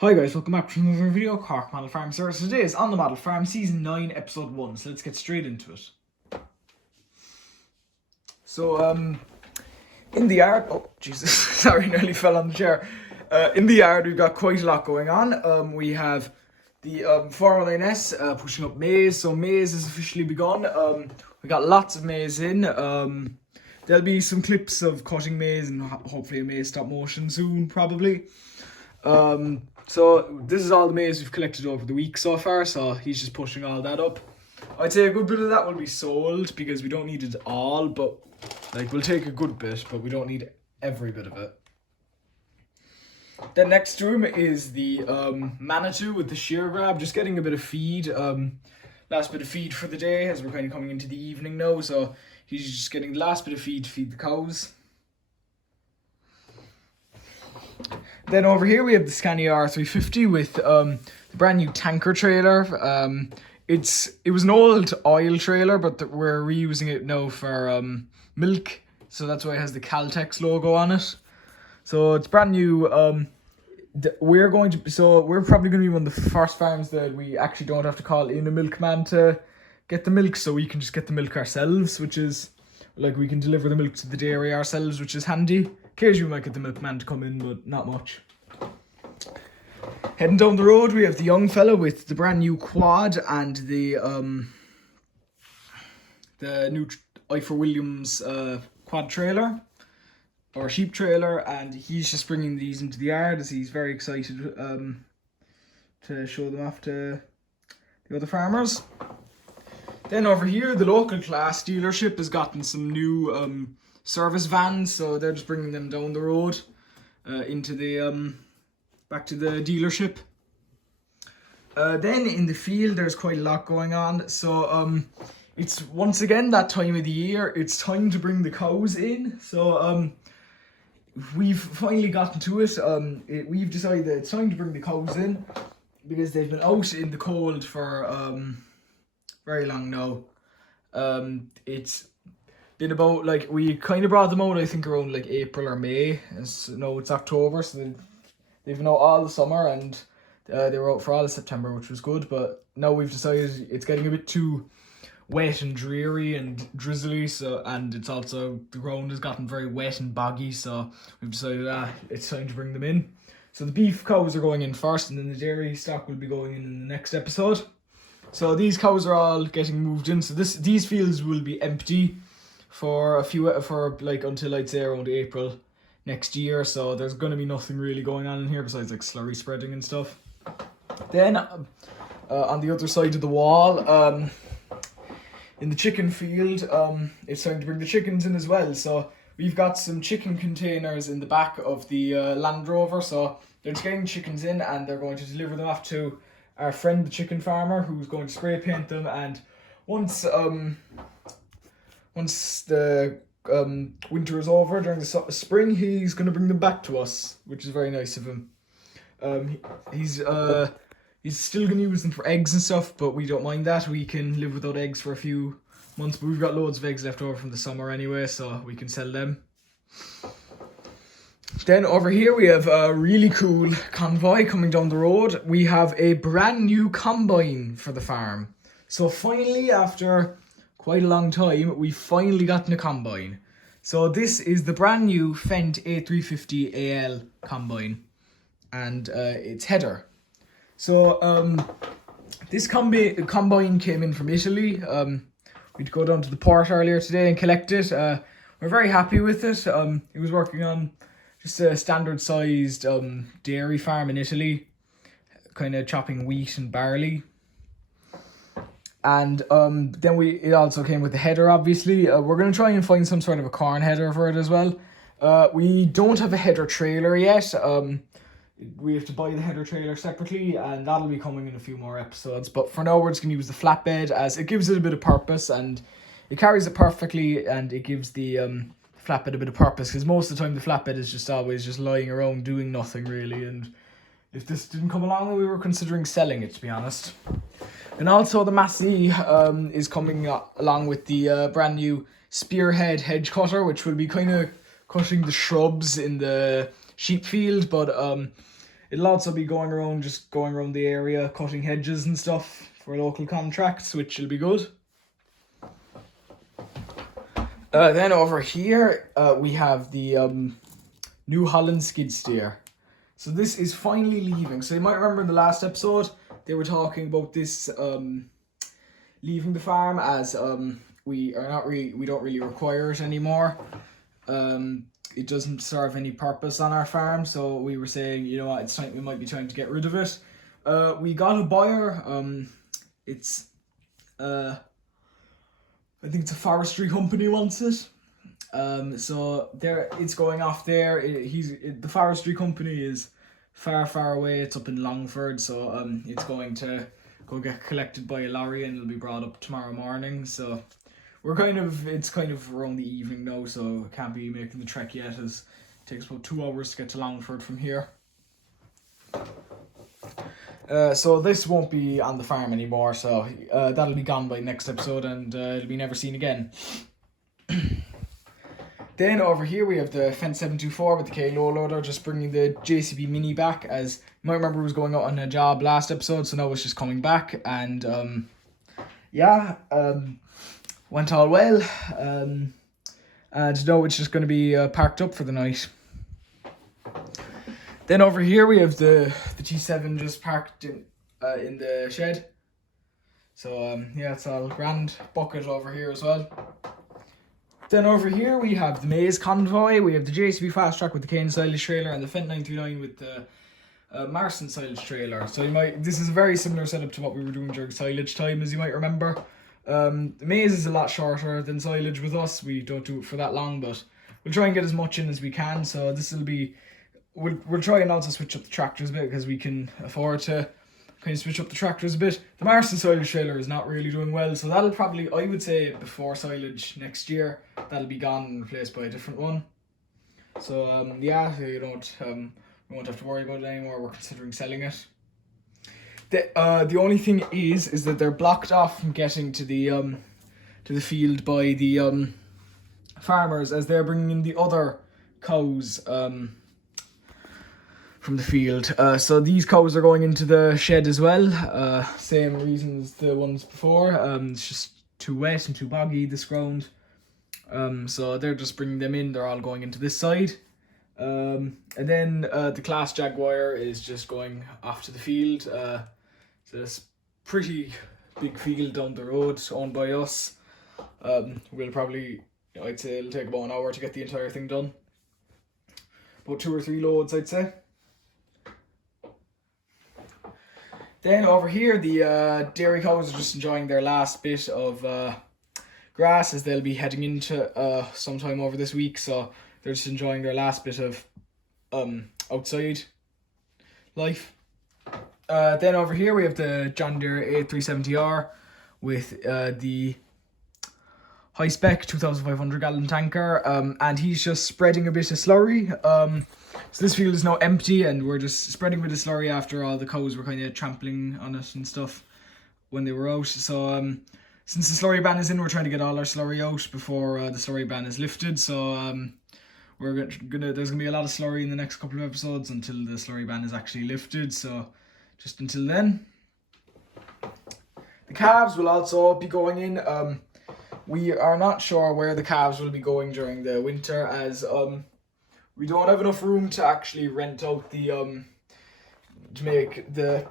Hi guys, welcome back to another video, Cork Model Farm Service. Today is on the Model Farm Season 9, Episode 1, so let's get straight into it. So, in the yard, oh Jesus, sorry, nearly fell on the chair. In the yard we've got quite a lot going on. We have the 409S pushing up maize, so maize has officially begun. We got lots of maize in. There'll be some clips of cutting maize and hopefully a maize stop motion soon, probably. So this is all the maize we've collected over the week so far, so he's just pushing all that up. I'd say a good bit of that will be sold because we don't need it all, but like we'll take a good bit, but we don't need every bit of it. Then next to him is the Manitou with the shear grab, just getting a bit of feed. Last bit of feed for the day as we're kind of coming into the evening now, so he's just getting the last bit of feed to feed the cows. Then over here we have the Scania R350 with the brand new tanker trailer. It was an old oil trailer, but we're reusing it now for milk, so that's why it has the Caltex logo on it. So it's brand new. We're probably going to be one of the first farms that we actually don't have to call in a milkman to get the milk, so we can just get the milk ourselves, which is like we can deliver the milk to the dairy ourselves, which is handy. Occasionally we might get the milkman to come in, but not much. Heading down the road, we have the young fella with the brand new quad and the new Ifer Williams quad trailer or sheep trailer, and he's just bringing these into the yard as he's very excited to show them off to the other farmers. Then over here, the local class dealership has gotten some new service vans, so they're just bringing them down the road into the back to the dealership. Then in the field, there's quite a lot going on. So it's once again that time of the year. It's time to bring the cows in. So we've finally gotten to it. We've decided that it's time to bring the cows in because they've been out in the cold for very long now. It's been about, like, we kind of brought them out I think around like April or May. No, it's October, so they've been out all the summer, and they were out for all of September, which was good. But now we've decided it's getting a bit too wet and dreary and drizzly, so, and it's also, the ground has gotten very wet and boggy, so we've decided it's time to bring them in. So the beef cows are going in first, and then the dairy stock will be going in the next episode. So these cows are all getting moved in, so these fields will be empty for until I'd say around April next year, so there's going to be nothing really going on in here besides like slurry spreading and stuff. Then on the other side of the wall, in the chicken field, it's time to bring the chickens in as well. So we've got some chicken containers in the back of the Land Rover, so they're just getting chickens in and they're going to deliver them off to our friend the chicken farmer, who's going to spray paint them, and once the winter is over during the spring, he's going to bring them back to us, which is very nice of him. He's still going to use them for eggs and stuff, but we don't mind that. We can live without eggs for a few months, but we've got loads of eggs left over from the summer anyway, so we can sell them. Then over here we have a really cool convoy coming down the road. We have a brand new combine for the farm. So finally, after quite a long time, we finally gotten a combine. So this is the brand new Fendt A350AL combine, and it's header. So this combine came in from Italy. We'd go down to the port earlier today and collect it. We're very happy with it. It was working on just a standard sized dairy farm in Italy, kind of chopping wheat and barley. And then it also came with the header, obviously. We're going to try and find some sort of a corn header for it as well. We don't have a header trailer yet. We have to buy the header trailer separately, and that'll be coming in a few more episodes. But for now, we're just going to use the flatbed, as it gives it a bit of purpose, and it carries it perfectly, and it gives the flatbed a bit of purpose, because most of the time the flatbed is just always just lying around doing nothing really. And if this didn't come along, then we were considering selling it, to be honest. And also the Massey is coming along with the brand new Spearhead hedge cutter, which will be kind of cutting the shrubs in the sheep field, but it'll also be going around the area, cutting hedges and stuff for local contracts, which will be good. Then over here, we have the New Holland skid steer. So this is finally leaving. So you might remember in the last episode, they were talking about this leaving the farm, as we don't really require it anymore. It doesn't serve any purpose on our farm, so we were saying, you know what, it's time, we might be trying to get rid of it. We got a buyer. It's I think it's a forestry company wants it. So there, it's going off there. The forestry company is far away. It's up in Longford, so it's going to go get collected by a lorry and it'll be brought up tomorrow morning. So it's kind of around the evening now, so I can't be making the trek yet, as it takes about 2 hours to get to Longford from here. So this won't be on the farm anymore, so that'll be gone by next episode, and it'll be never seen again. Then over here we have the Fence 724 with the K-Low loader, just bringing the JCB Mini back, as you might remember it was going out on a job last episode, so now it's just coming back, and went all well, and now it's just going to be parked up for the night. Then over here we have the T7 just parked in the shed. So it's all grand. Bucket over here as well. Then over here we have the Maize Convoy. We have the JCB Fast Track with the Kane silage trailer and the Fent 939 with the Marson silage trailer. So this is a very similar setup to what we were doing during silage time, as you might remember. The maize is a lot shorter than silage with us. We don't do it for that long, but we'll try and get as much in as we can. So this will be, we'll try and also switch up the tractors a bit, because we can afford to kind of switch up the tractors a bit. The Marson silage trailer is not really doing well, so that'll probably, I would say, before silage next year, that'll be gone and replaced by a different one. So we won't have to worry about it anymore. We're considering selling it. The only thing is that they're blocked off from getting to the field by the farmers, as they're bringing in the other cows from the field. So these cows are going into the shed as well. Same reason as the ones before. It's just too wet and too boggy, this ground. So they're just bringing them in. They're all going into this side. And then the Class Jaguar is just going off to the field. So it's pretty big field down the road, owned by us. We'll probably, I'd say it'll take about an hour to get the entire thing done. About 2 or 3 loads, I'd say. Then over here, the dairy cows are just enjoying their last bit of grass, as they'll be heading into sometime over this week. So they're just enjoying their last bit of outside life. Then over here we have the John Deere 8370R with the high spec 2,500 gallon tanker, and he's just spreading a bit of slurry. So this field is now empty, and we're just spreading a bit of slurry after all the cows were kind of trampling on it and stuff when they were out. So since the slurry ban is in, we're trying to get all our slurry out before the slurry ban is lifted. So there's gonna be a lot of slurry in the next couple of episodes until the slurry ban is actually lifted. So just until then. The calves will also be going in. We are not sure where the calves will be going during the winter, as we don't have enough room to actually rent out the to make the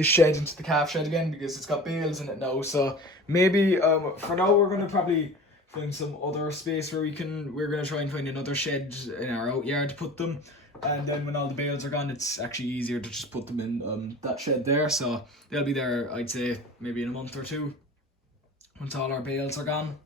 shed into the calf shed again, because it's got bales in it now. So maybe for now we're gonna probably find some other space where we're gonna try and find another shed in our out yard to put them, and then when all the bales are gone, it's actually easier to just put them in that shed there. So they'll be there, I'd say, maybe in a month or two, once all our bales are gone.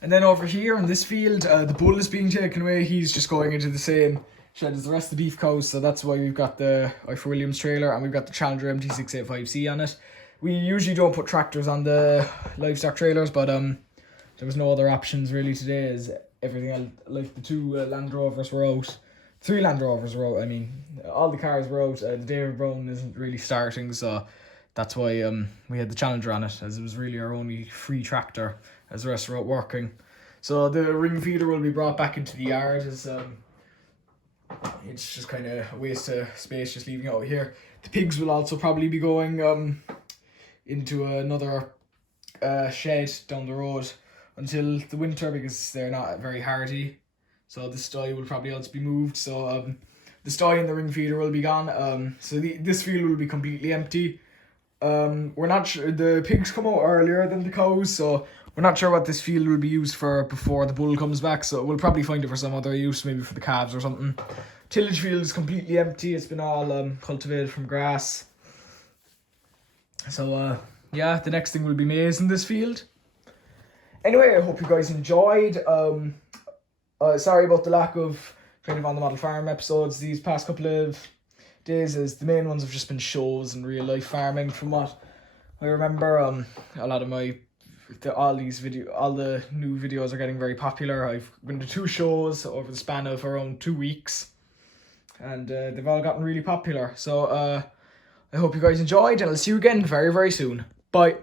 And then over here in this field, the bull is being taken away. He's just going into the same shed as the rest of the beef cows, so that's why we've got the Ifor Williams trailer, and we've got the Challenger MT685C on it. We usually don't put tractors on the livestock trailers, but there was no other options really today, as everything else, like the 2 Land Rovers were out. 3 Land Rovers were out, I mean, all the cars were out. The David Brown isn't really starting, so that's why we had the Challenger on it, as it was really our only free tractor, as the rest were out working. So the ring feeder will be brought back into the yard, as it's just kind of a waste of space just leaving it out here. The pigs will also probably be going into another shed down the road until the winter, because they're not very hardy. So the sty will probably also be moved. So the sty and the ring feeder will be gone. So this field will be completely empty. We're not sure. The pigs come out earlier than the cows, so we're not sure what this field will be used for before the bull comes back. So we'll probably find it for some other use, maybe for the calves or something. Tillage field is completely empty. It's been all cultivated from grass. So yeah, the next thing will be maize in this field. Anyway, I hope you guys enjoyed. Sorry about the lack of kind of on the model farm episodes these past couple of days, as the main ones have just been shows and real life farming. From what I remember, a lot of all the new videos are getting very popular. I've been to 2 shows over the span of around 2 weeks, and they've all gotten really popular. So I hope you guys enjoyed, and I'll see you again very, very soon. Bye.